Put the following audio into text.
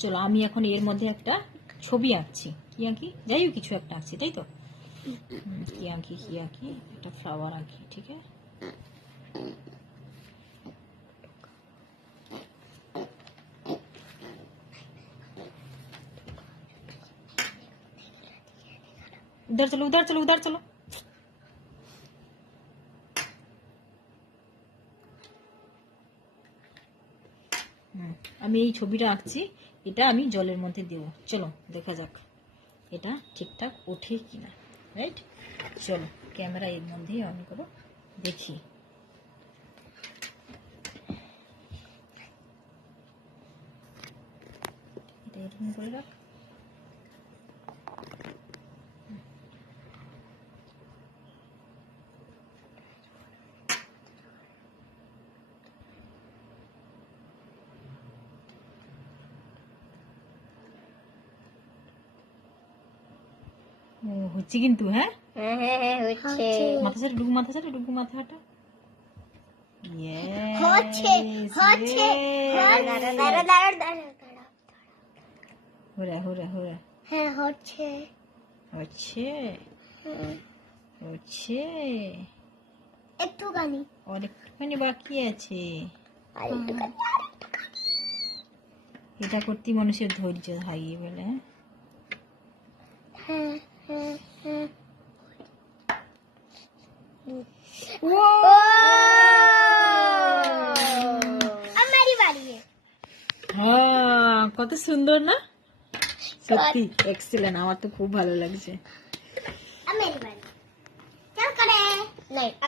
চলো আমি এখন এর মধ্যে একটা ছবি আঁকছি। কি আঁকি? যাই হোক কিছু একটা আঁকছি, তাই তো? কি আঁকি একটা ফ্লাওয়ার আঁকি, ঠিক আছে? उधर चलो उधर चलो उधर चलो। আমি এই ছবিটা আঁকছি, এটা আমি জলের মধ্যে দেব। চলো দেখা যাক এটা ঠিকঠাক ওঠে কিনা। রাইট, চলো ক্যামেরা এর মধ্যেই অন করো, দেখি। এটা এরকম করে রাখ। হচ্ছে কিন্তু, হ্যাঁ হচ্ছে। মাথা ছাড়া ডুবু, মাথা ছাড়া ডুবু, মাথাটা হচ্ছে হচ্ছে। দাঁড়া দাঁড়া দাঁড়া দাঁড়া দাঁড়া। হুরা হুরা হুরা। হ্যাঁ হচ্ছে হচ্ছে হচ্ছে। একটুখানি অনেকখানি বাকি আছে। আর একটুখানি। এটা করতে মানুষের ধৈর্য হারিয়ে বলে। হ্যাঁ হ্যাঁ হ্যাঁ। আমারই বাড়ি। হ্যাঁ, কত সুন্দর না? সত্যি এক্সিলেন্ট, আমার তো খুব ভালো লাগছে। আমারই বাড়ি। চল করে।